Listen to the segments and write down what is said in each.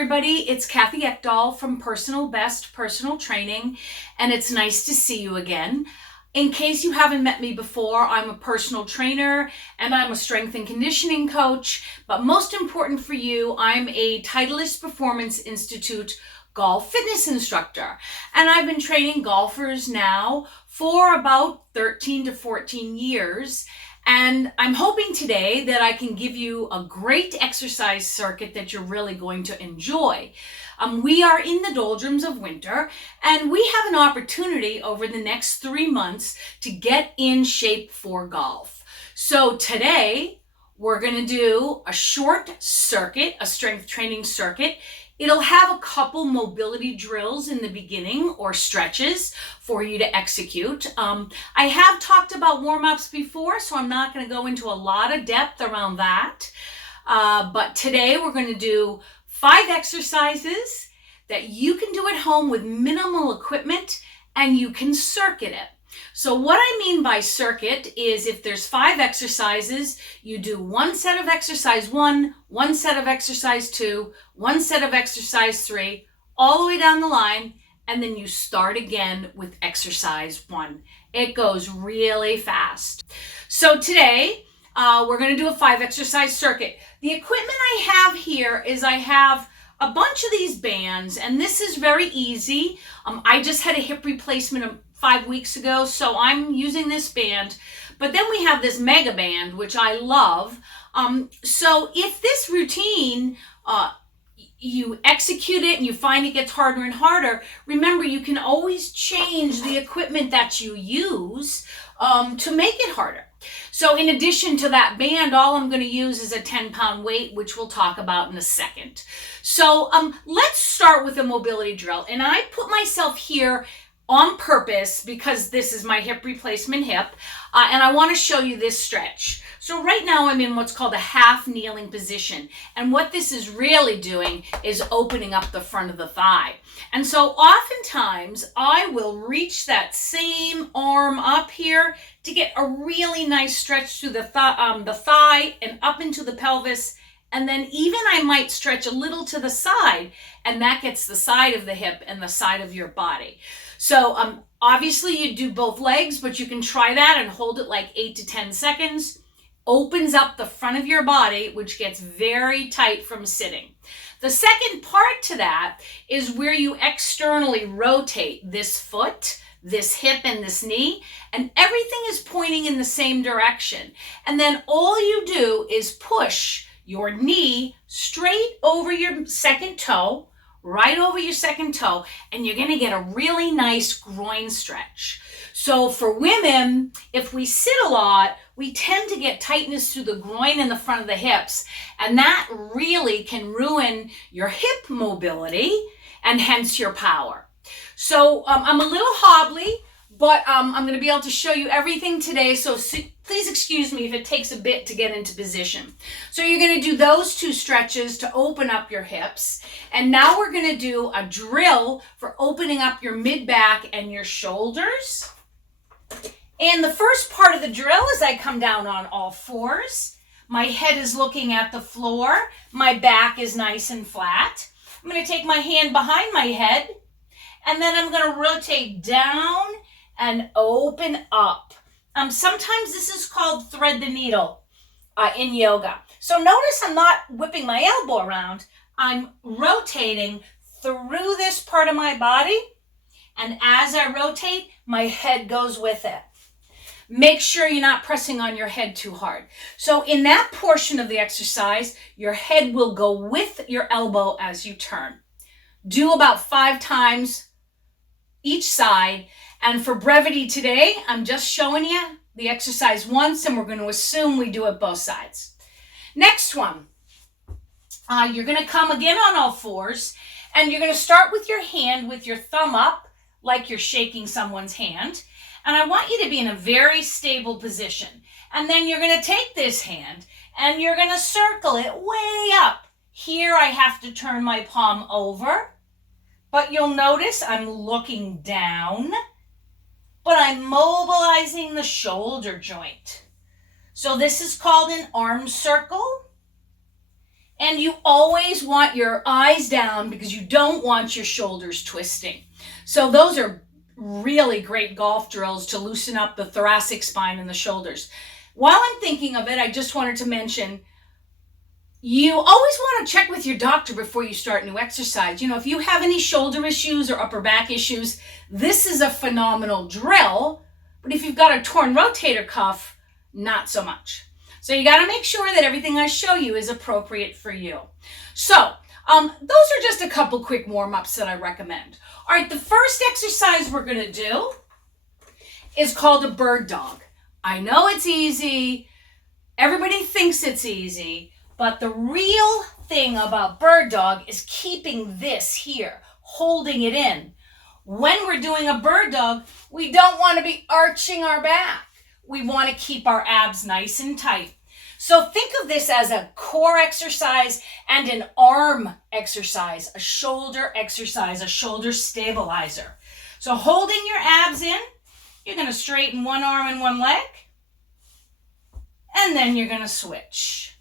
everybody, it's Kathy Ekdahl from Personal Best Personal Training, and it's nice to see you again. In case you haven't met me before, I'm a personal trainer and I'm a strength and conditioning coach, but most important for you, I'm a Titleist Performance Institute golf fitness instructor, and I've been training golfers now for about 13 to 14 years. And I'm hoping today that I can give you a great exercise circuit that you're really going to enjoy. We are in the doldrums of winter, and we have an opportunity over the next 3 months to get in shape for golf. So today, we're going to do a short circuit, a strength training circuit. It'll have a couple mobility drills in the beginning or stretches for you to execute. I have talked about warm-ups before, so I'm not going to go into a lot of depth around that. But today we're going to do 5 exercises that you can do at home with minimal equipment, and you can circuit it. So what I mean by circuit is if there's 5 exercises, you do one set of exercise 1, one set of exercise 2, one set of exercise 3, all the way down the line, and then you start again with exercise 1. It goes really fast. So today, we're going to do a 5 exercise circuit. The equipment I have here is I have a bunch of these bands, and this is very easy. I just had a hip replacement 5 weeks ago, so I'm using this band. But then we have this mega band, which I love. So if this routine, you execute it and you find it gets harder and harder, remember you can always change the equipment that you use to make it harder. So in addition to that band, all I'm going to use is a 10-pound weight, which we'll talk about in a second. So let's start with a mobility drill. And I put myself here on purpose because this is my hip replacement hip, and I want to show you this stretch. So right now I'm in what's called a half kneeling position, and what this is really doing is opening up the front of the thigh. And so oftentimes I will reach that same arm up here to get a really nice stretch through the thigh and up into the pelvis, and then even I might stretch a little to the side, and that gets the side of the hip and the side of your body. So obviously you do both legs, but you can try that and hold it like 8 to 10 seconds. Opens up the front of your body, which gets very tight from sitting. The second part to that is where you externally rotate this foot, this hip, and this knee, and everything is pointing in the same direction. And then all you do is push your knee straight over your second toe, right over your second toe, and you're going to get a really nice groin stretch. So for women, if we sit a lot, we tend to get tightness through the groin and the front of the hips, and that really can ruin your hip mobility and hence your power. So I'm a little hobbly, but I'm going to be able to show you everything today, so please excuse me if it takes a bit to get into position. So you're going to do those 2 stretches to open up your hips, and now we're going to do a drill for opening up your mid-back and your shoulders. And the first part of the drill is I come down on all 4s. My head is looking at the floor. My back is nice and flat. I'm going to take my hand behind my head, and then I'm going to rotate down and open up. Sometimes this is called thread the needle in yoga. So notice I'm not whipping my elbow around. I'm rotating through this part of my body, and as I rotate, my head goes with it. Make sure you're not pressing on your head too hard. So in that portion of the exercise, your head will go with your elbow as you turn. Do about 5 times each side. And for brevity today, I'm just showing you the exercise once, and we're going to assume we do it both sides. Next one, you're going to come again on all 4s, and you're going to start with your hand with your thumb up, like you're shaking someone's hand. And I want you to be in a very stable position. And then you're going to take this hand, and you're going to circle it way up. Here I have to turn my palm over, but you'll notice I'm looking down, but I'm mobilizing the shoulder joint. So this is called an arm circle. And you always want your eyes down because you don't want your shoulders twisting. So those are really great golf drills to loosen up the thoracic spine and the shoulders. While I'm thinking of it, I just wanted to mention, you always want to check with your doctor before you start new exercise. If you have any shoulder issues or upper back issues, this is a phenomenal drill. But if you've got a torn rotator cuff, not so much. So you got to make sure that everything I show you is appropriate for you. So those are just a couple quick warm-ups that I recommend. All right, the first exercise we're going to do is called a bird dog. I know it's easy. Everybody thinks it's easy. But the real thing about bird dog is keeping this here, holding it in. When we're doing a bird dog, we don't want to be arching our back. We want to keep our abs nice and tight. So think of this as a core exercise and an arm exercise, a shoulder exercise, a shoulder stabilizer. So holding your abs in, you're going to straighten one arm and one leg, and then you're going to switch.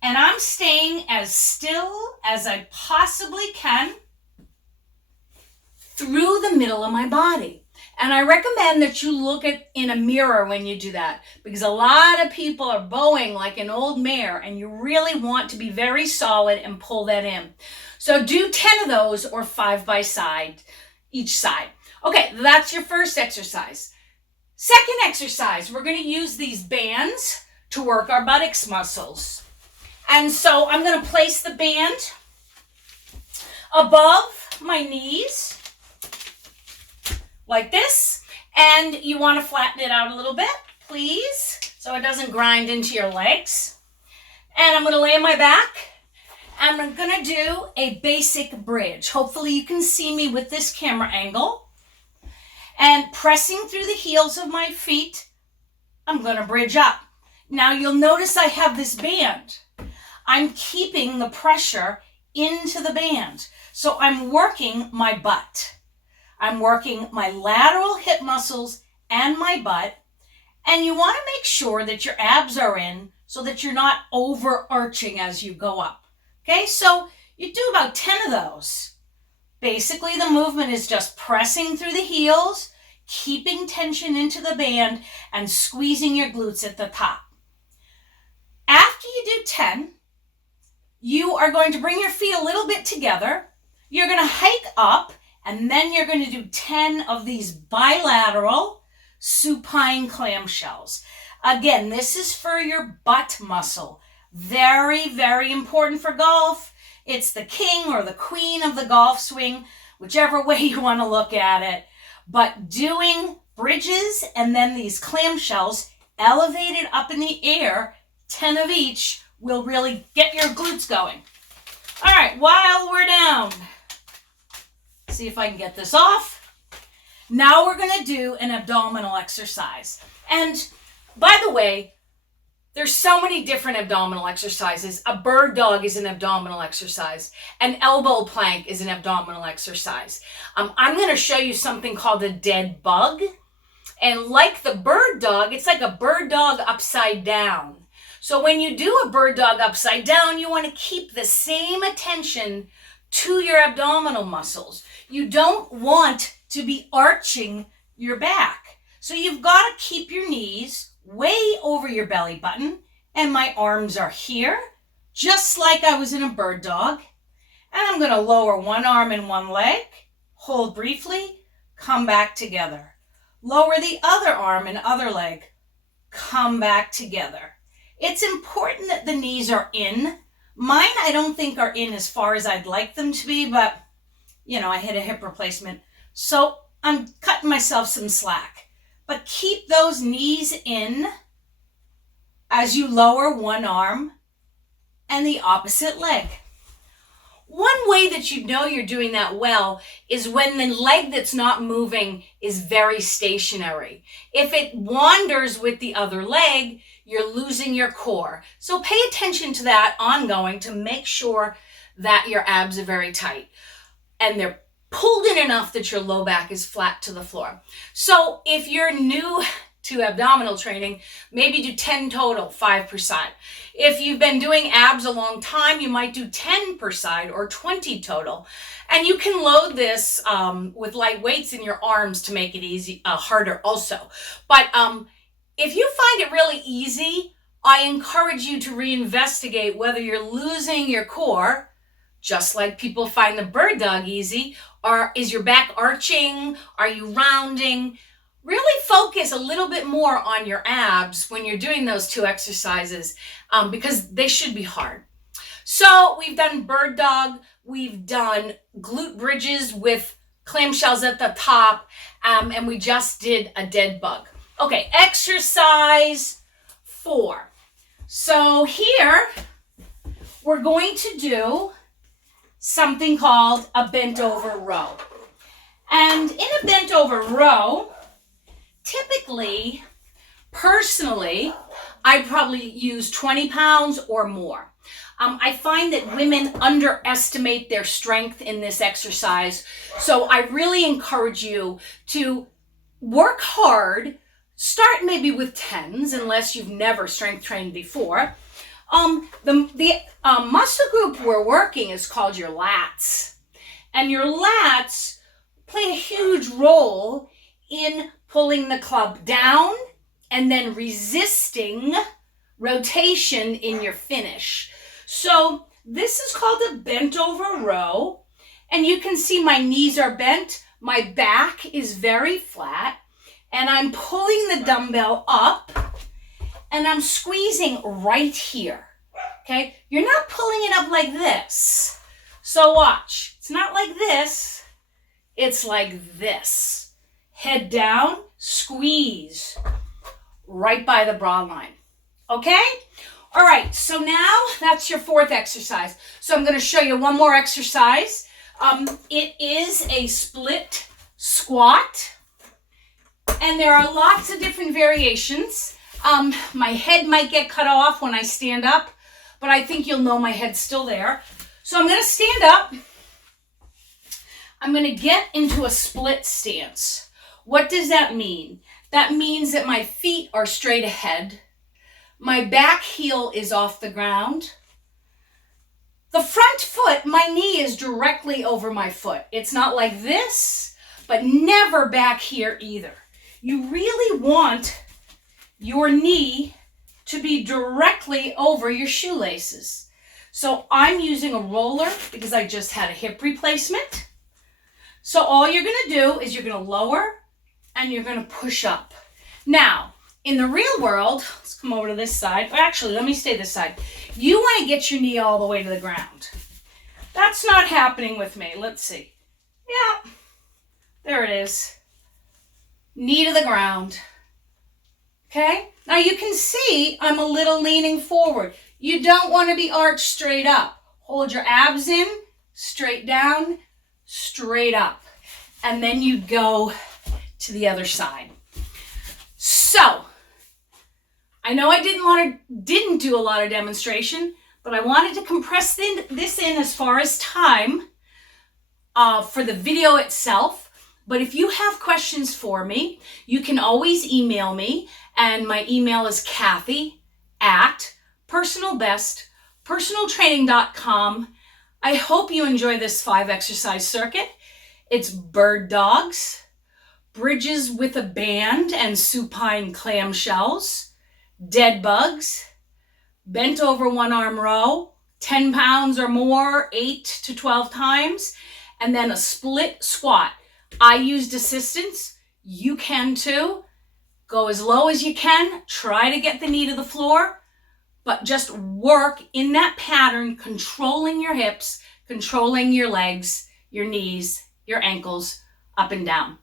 And I'm staying as still as I possibly can through the middle of my body. And I recommend that you look in a mirror when you do that, because a lot of people are bowing like an old mare, and you really want to be very solid and pull that in. So do 10 of those, or 5 by side, each side. Okay, that's your first exercise. Second exercise, we're going to use these bands to work our buttocks muscles. And so I'm going to place the band above my knees, like this, and you want to flatten it out a little bit, please, so it doesn't grind into your legs. And I'm going to lay on my back, and I'm going to do a basic bridge. Hopefully you can see me with this camera angle. And pressing through the heels of my feet, I'm going to bridge up. Now you'll notice I have this band. I'm keeping the pressure into the band. So I'm working my butt. I'm working my lateral hip muscles and my butt. And you want to make sure that your abs are in so that you're not overarching as you go up. Okay, so you do about 10 of those. Basically, the movement is just pressing through the heels, keeping tension into the band, and squeezing your glutes at the top. After you do 10, you are going to bring your feet a little bit together. You're going to hike up, and then you're going to do 10 of these bilateral supine clamshells. Again, this is for your butt muscle. Very, very important for golf. It's the king or the queen of the golf swing, whichever way you want to look at it. But doing bridges and then these clamshells elevated up in the air, 10 of each, will really get your glutes going. All right, while we're down, see if I can get this off. Now we're going to do an abdominal exercise. And by the way, there's so many different abdominal exercises. A bird dog is an abdominal exercise. An elbow plank is an abdominal exercise. I'm going to show you something called a dead bug. And like the bird dog, it's like a bird dog upside down. So when you do a bird dog upside down, you want to keep the same attention to your abdominal muscles. You don't want to be arching your back. So you've got to keep your knees way over your belly button, and my arms are here, just like I was in a bird dog. And I'm going to lower one arm and one leg, hold briefly, come back together. Lower the other arm and other leg, come back together. It's important that the knees are in. Mine, I don't think are in as far as I'd like them to be, but I had a hip replacement, so I'm cutting myself some slack. But keep those knees in as you lower one arm and the opposite leg. One way that you know you're doing that well is when the leg that's not moving is very stationary. If it wanders with the other leg, you're losing your core. So pay attention to that ongoing to make sure that your abs are very tight and they're pulled in enough that your low back is flat to the floor. So if you're new to abdominal training, maybe do 10 total, 5 per side. If you've been doing abs a long time, you might do 10 per side or 20 total. And you can load this with light weights in your arms to make it harder also. But if you find it really easy, I encourage you to reinvestigate whether you're losing your core, just like people find the bird dog easy, or is your back arching? Are you rounding? Really focus a little bit more on your abs when you're doing those 2 exercises because they should be hard. So we've done bird dog, we've done glute bridges with clamshells at the top, and we just did a dead bug. Okay, exercise 4. So here we're going to do something called a bent over row. And in a bent over row, typically, personally, I probably use 20 pounds or more. I find that women underestimate their strength in this exercise. So I really encourage you to work hard. Start maybe with 10s unless you've never strength trained before. The muscle group we're working is called your lats. And your lats play a huge role in pulling the club down and then resisting rotation in your finish. So this is called a bent over row. And you can see my knees are bent. My back is very flat. And I'm pulling the dumbbell up and I'm squeezing right here, okay? You're not pulling it up like this. So watch, it's not like this, it's like this. Head down, squeeze right by the bra line, okay? All right, so now that's your 4th exercise. So I'm gonna show you one more exercise. It is a split squat. And there are lots of different variations. My head might get cut off when I stand up, but I think you'll know my head's still there. So I'm going to stand up. I'm going to get into a split stance. What does that mean? That means that my feet are straight ahead. My back heel is off the ground. The front foot, my knee is directly over my foot. It's not like this, but never back here either. You really want your knee to be directly over your shoelaces. So I'm using a roller because I just had a hip replacement. So all you're going to do is you're going to lower and you're going to push up. Now, in the real world, let's come over to this side. Actually, let me stay this side. You want to get your knee all the way to the ground. That's not happening with me. Let's see. Yeah, there it is. Knee to the ground. Okay? Now you can see I'm a little leaning forward. You don't want to be arched straight up. Hold your abs in, straight down, straight up. And then you go to the other side. So, I know I didn't do a lot of demonstration, but I wanted to compress this in as far as time for the video itself. But if you have questions for me, you can always email me. And my email is Kathy@personaltraining.com. I hope you enjoy this 5 exercise circuit. It's bird dogs, bridges with a band and supine clamshells, dead bugs, bent over one arm row, 10 pounds or more, 8 to 12 times, and then a split squat. I used assistance. You can too. Go as low as you can. Try to get the knee to the floor, but just work in that pattern, controlling your hips, controlling your legs, your knees, your ankles, up and down.